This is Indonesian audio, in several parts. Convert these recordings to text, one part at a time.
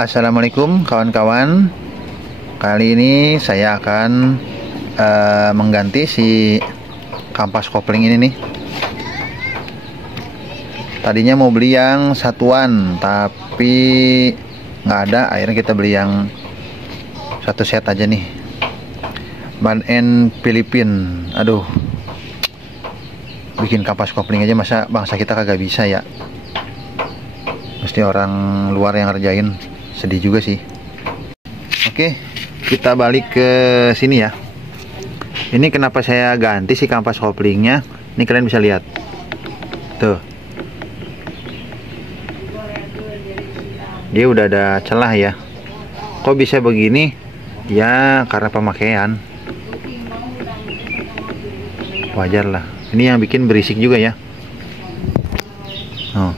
Assalamualaikum kawan-kawan. Kali ini saya akan mengganti si kampas kopling ini nih. Tadinya mau beli yang satuan, tapi nggak ada. Akhirnya kita beli yang satu set aja nih. Ban and Filipin. Aduh, bikin kampas kopling aja masa bangsa kita kagak bisa ya. Mesti orang luar yang ngerjain. Sedih juga sih. Oke, kita balik ke sini ya. Ini kenapa saya ganti si kampas koplingnya? Ini kalian bisa lihat. Tuh. Dia udah ada celah ya. Kok bisa begini? Ya karena pemakaian. Wajar lah. Ini yang bikin berisik juga ya. Oh.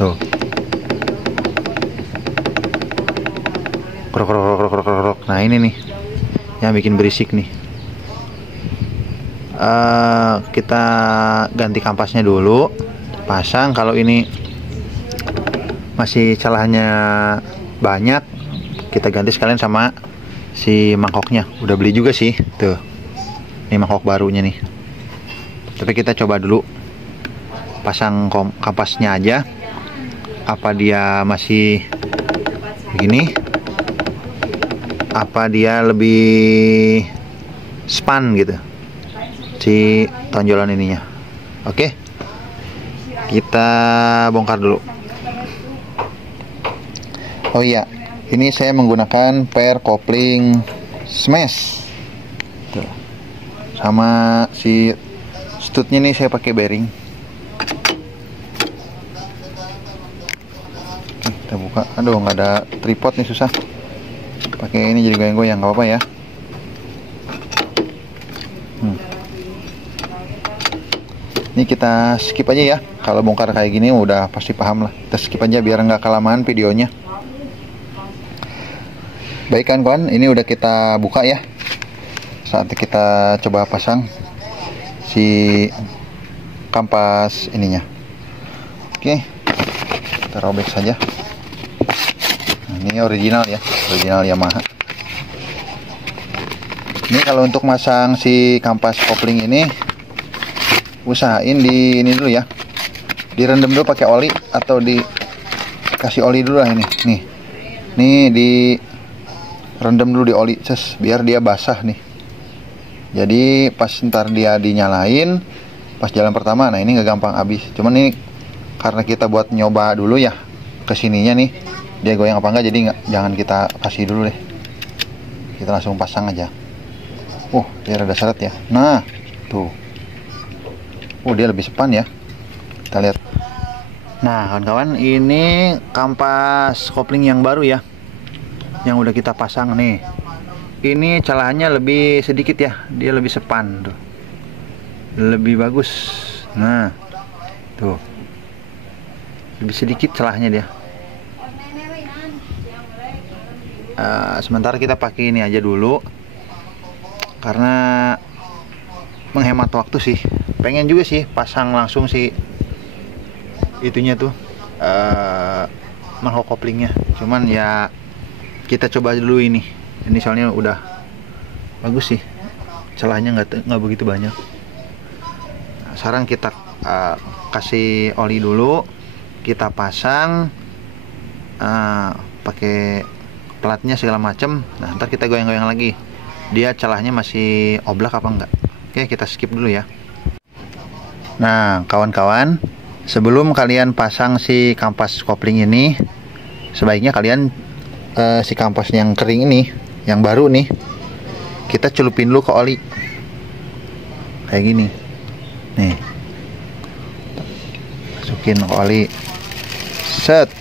Tuh. Krok. Nah ini nih yang bikin berisik nih. Kita ganti kampasnya dulu, pasang. Kalau ini masih celahnya banyak, kita ganti sekalian sama si mangkoknya. Udah beli juga sih tuh, ini mangkok barunya nih. Tapi kita coba dulu pasang kampasnya aja, apa dia masih begini, apa dia lebih span gitu si tonjolan ininya. Oke, kita bongkar dulu. Oh iya, ini saya menggunakan per kopling smash tuh. Sama si studnya nih saya pakai bearing. Oke, kita buka. Aduh, nggak ada tripod nih, susah. Pakai ini jadi goyang-goyang, nggak apa-apa ya. Ini kita skip aja ya. Kalau bongkar kayak gini udah pasti paham lah. Kita skip aja biar nggak kelamaan videonya. Baik kan kawan, ini udah kita buka ya. Saatnya kita coba pasang si kampas ininya. Oke, kita robek saja. Ini original ya, original Yamaha. Ini kalau untuk masang si kampas kopling ini, usahain di ini dulu ya, direndam dulu pakai oli atau dikasih oli dulu lah ini. Nih direndam dulu di oli, biar dia basah nih. Jadi pas ntar dia dinyalain, pas jalan pertama, nah ini nggak gampang habis. Cuman ini karena kita buat nyoba dulu ya, kesininya nih dia goyang apa enggak, jadi jangan kita kasih dulu deh, kita langsung pasang aja. Dia rada seret ya. Nah tuh, dia lebih sepan ya, kita lihat. Nah kawan-kawan, ini kampas kopling yang baru ya, yang udah kita pasang nih. Ini celahnya lebih sedikit ya, dia lebih sepan tuh, lebih bagus. Nah tuh, lebih sedikit celahnya dia. Sementara kita pakai ini aja dulu karena menghemat waktu sih. Pengen juga sih pasang langsung si itunya tuh, mangkok koplingnya. Cuman ya kita coba dulu ini soalnya udah bagus sih, celahnya nggak begitu banyak. Sekarang kita kasih oli dulu, kita pasang pakai pelatnya segala macam. Nah ntar kita goyang-goyang lagi, dia celahnya masih oblak apa enggak. Oke, kita skip dulu ya. Nah kawan-kawan, sebelum kalian pasang si kampas kopling ini, sebaiknya kalian si kampas yang kering ini, yang baru nih, kita celupin dulu ke oli kayak gini nih. Masukin ke oli, set.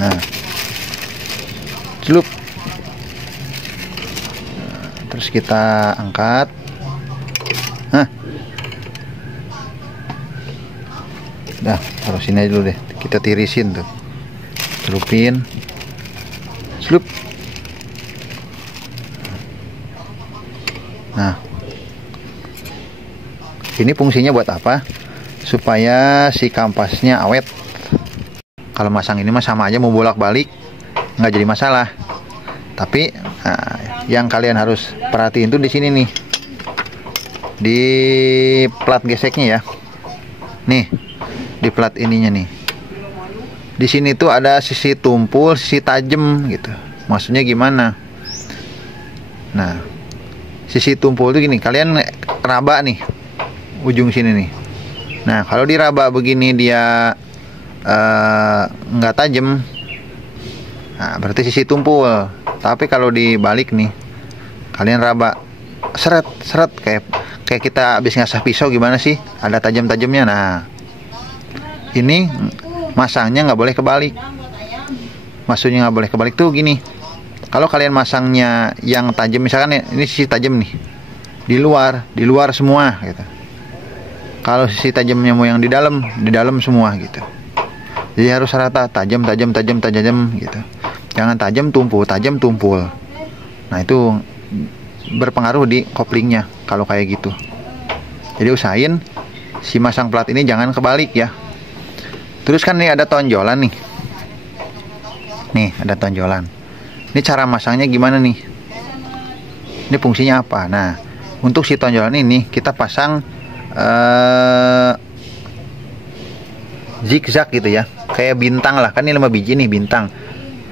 Nah celup. Terus kita angkat. Dah, taruh sini aja dulu deh. Kita tirisin tuh. Celupin. Celup. Nah. Ini fungsinya buat apa? Supaya si kampasnya awet. Kalau masang ini mah sama aja, mau bolak-balik nggak jadi masalah. Tapi yang kalian harus perhatiin tuh di sini nih, di plat geseknya ya. Nih, di plat ininya nih. Di sini tuh ada sisi tumpul, sisi tajam gitu. Maksudnya gimana? Nah, sisi tumpul tuh gini, kalian raba nih ujung sini nih. Nah, kalau diraba begini dia nggak tajam, nah berarti sisi tumpul. Tapi kalau dibalik nih, kalian raba seret seret kayak kita habis ngasah pisau gimana sih, ada tajam-tajamnya. Nah, ini masangnya nggak boleh kebalik. Maksudnya nggak boleh kebalik tuh gini, kalau kalian masangnya yang tajam, misalkan ini sisi tajam nih di luar semua gitu. Kalau sisi tajamnya mau yang di dalam semua gitu. Jadi harus rata, tajam gitu. Jangan tajam tumpul. Nah, itu berpengaruh di koplingnya kalau kayak gitu. Jadi usahain si masang plat ini jangan kebalik ya. Terus kan nih ada tonjolan nih. Nih, ada tonjolan. Ini cara masangnya gimana nih? Ini fungsinya apa? Nah, untuk si tonjolan ini kita pasang zigzag gitu ya, kayak bintang lah, kan ini 5 biji nih bintang.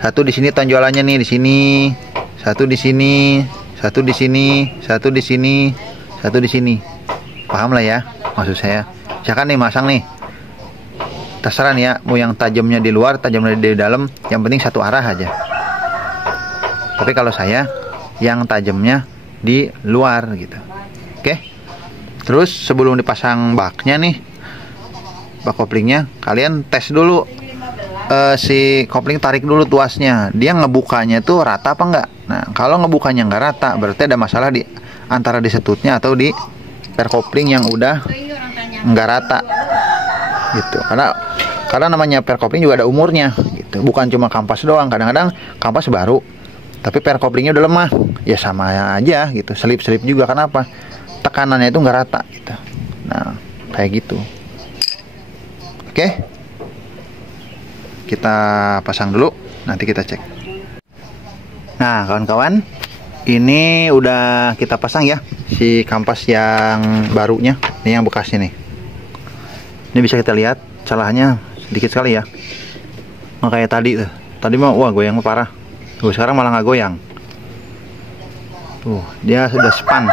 Satu di sini tonjolannya nih, di sini, satu di sini, satu di sini, satu di sini, satu di sini. Paham lah ya maksud saya. Misalkan nih masang nih, terserah nih ya, mau yang tajamnya di luar, tajamnya di dalam, yang penting satu arah aja. Tapi kalau saya yang tajamnya di luar gitu. Oke. Terus sebelum dipasang baknya nih, bak koplingnya, kalian tes dulu si kopling, tarik dulu tuasnya, dia ngebukanya tuh rata apa enggak. Nah, kalau ngebukanya nggak rata, berarti ada masalah di antara di setutnya atau di per kopling yang udah nggak rata gitu. Karena namanya per kopling juga ada umurnya gitu, bukan cuma kampas doang. Kadang-kadang kampas baru tapi per koplingnya udah lemah, ya sama aja gitu, selip-selip juga. Kenapa? Tekanannya itu nggak rata gitu. Nah, kayak gitu. Oke, kita pasang dulu, nanti kita cek. Nah, kawan-kawan, ini udah kita pasang ya si kampas yang barunya. Ini yang bekas ini. Ini bisa kita lihat celahnya sedikit sekali ya. Nah, kayak tadi tuh. Tadi mah wah goyang parah. Tuh, sekarang malah nggak goyang. Tuh, dia sudah span.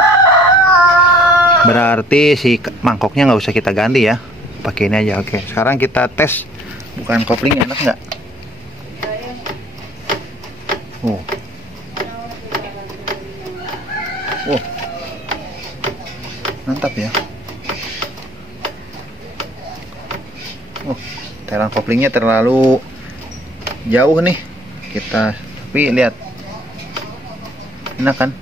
Berarti si mangkoknya nggak usah kita ganti ya, pakai ini aja. Oke, sekarang kita tes bukan kopling enak nggak. Mantap ya. Teran koplingnya terlalu jauh nih kita, tapi lihat enak kan.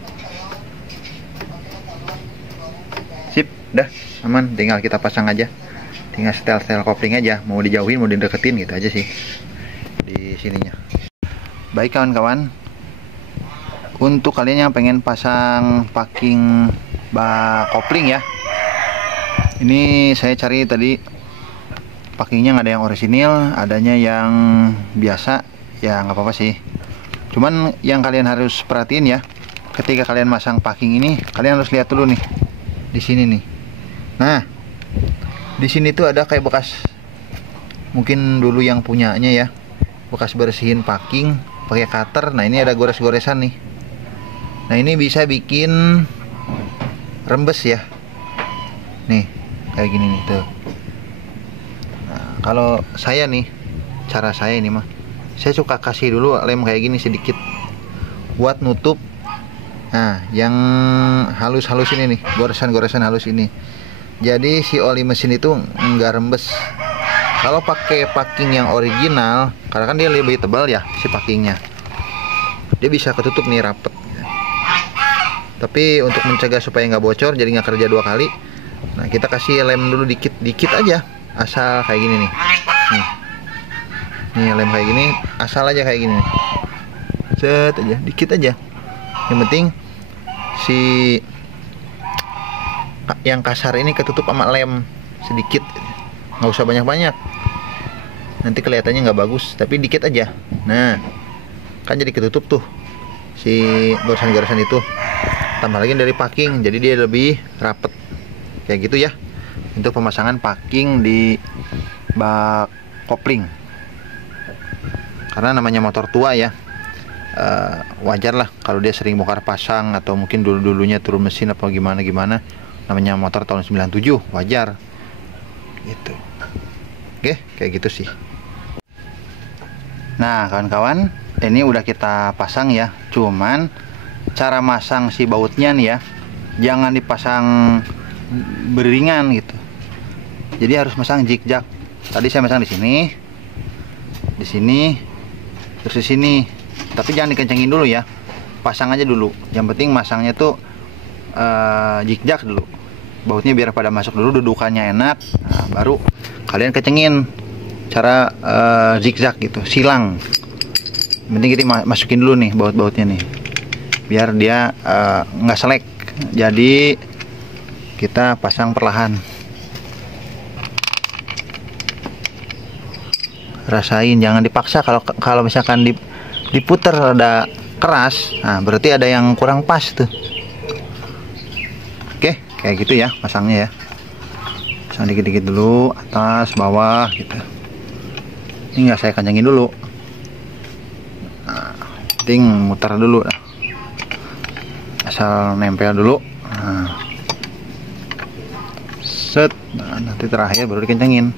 Dah aman, tinggal kita pasang aja, tinggal setel kopling aja, mau dijauhin mau dideketin gitu aja sih di sininya. Baik kawan-kawan, untuk kalian yang pengen pasang packing bak kopling ya, ini saya cari tadi packingnya nggak ada yang orisinil, adanya yang biasa ya, nggak apa-apa sih. Cuman yang kalian harus perhatiin ya, ketika kalian masang packing ini, kalian harus lihat dulu nih di sini nih. Nah, di sini tuh ada kayak bekas, mungkin dulu yang punyanya ya, bekas bersihin packing pakai cutter. Nah, ini ada gores-goresan nih. Nah, ini bisa bikin rembes ya. Nih, kayak gini nih tuh. Nah, kalau saya nih, cara saya ini mah, saya suka kasih dulu lem kayak gini sedikit buat nutup. Nah, yang halus-halus ini nih, goresan-goresan halus ini. Jadi si oli mesin itu nggak rembes. Kalau pakai packing yang original, karena kan dia lebih tebal ya si packingnya, dia bisa ketutup nih rapet. Tapi untuk mencegah supaya nggak bocor, jadi nggak kerja 2 kali, nah kita kasih lem dulu dikit-dikit aja, asal kayak gini nih. Nih lem kayak gini, asal aja kayak gini. Set aja, dikit aja. Yang penting si yang kasar ini ketutup sama lem sedikit, nggak usah banyak-banyak. nanti kelihatannya nggak bagus, tapi dikit aja. Nah, kan jadi ketutup tuh si goresan-goresan itu. Tambah lagi dari packing, jadi dia lebih rapet kayak gitu ya, untuk pemasangan packing di bak kopling. Karena namanya motor tua ya, wajar lah kalau dia sering bongkar pasang, atau mungkin dulunya turun mesin apa gimana, namanya motor tahun 97, wajar gitu. Oke, kayak gitu sih. Nah kawan-kawan, ini udah kita pasang ya, cuman cara masang si bautnya nih ya, jangan dipasang beringan gitu, jadi harus masang zigzag. Tadi saya masang di sini, terus di sini, tapi jangan dikencengin dulu ya, pasang aja dulu. Yang penting masangnya tuh zigzag dulu, bautnya biar pada masuk dulu, dudukannya enak. Nah, baru kalian kencengin cara zigzag gitu, silang. Penting kita masukin dulu nih baut-bautnya nih, biar dia nggak selek. Jadi kita pasang perlahan, rasain, jangan dipaksa. Kalau misalkan diputer ada keras, nah berarti ada yang kurang pas tuh. Oke, kayak gitu ya pasangnya ya. Pasang dikit-dikit dulu, atas bawah gitu. Ini nggak saya kencengin dulu. Nah, penting muter dulu, asal nempel dulu. Nah, set, nah, nanti terakhir baru dikencengin.